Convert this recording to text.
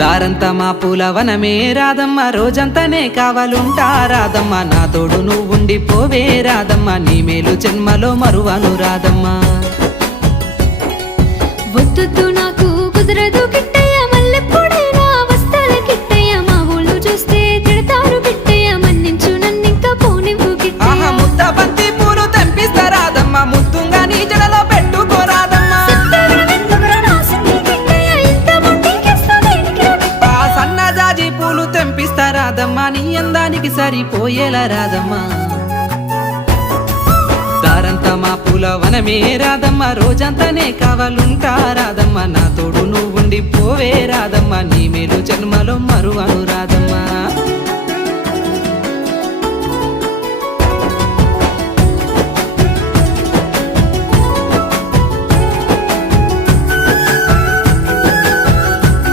దారంతా మా పూలవనమే రాదమ్మ, రోజంతానే కావాలుంటా రాదమ్మ, నా తోడు నువ్వుండి పోవే రాదమ్మ, నీ మేలు జన్మలో మరువను రాదమ్మ. వద్దు నాకు కుదరదు కిట్టయ్య, మల్లెప్పుడైనా వస్తాల కిట్టయ్య, మా ఊళ్ళు చూస్తే తిడతారు కిట్టయ్య, మన్నించు నన్నింకా పోనివ్వు కిట్టయ్య. ముద్ద బంతి పూలు తెంపిస్తా రాదమ్మ, ముద్దుంగా నీ జడలో పెట్టుకోరాదమ్మ. సన్నజాజి పూలు తెంపిస్తా రాదమ్మ, నీ అందానికి సరిపోయేలా రాదమ్మ. దారంతా మా పూలవనమే రాదమ్మ, రోజంతానే కావాలుంటా రాదమ్మ, నా తోడు నువ్వుండి పోవే రాదమ్మ, నీ మేలు జన్మలో మరువను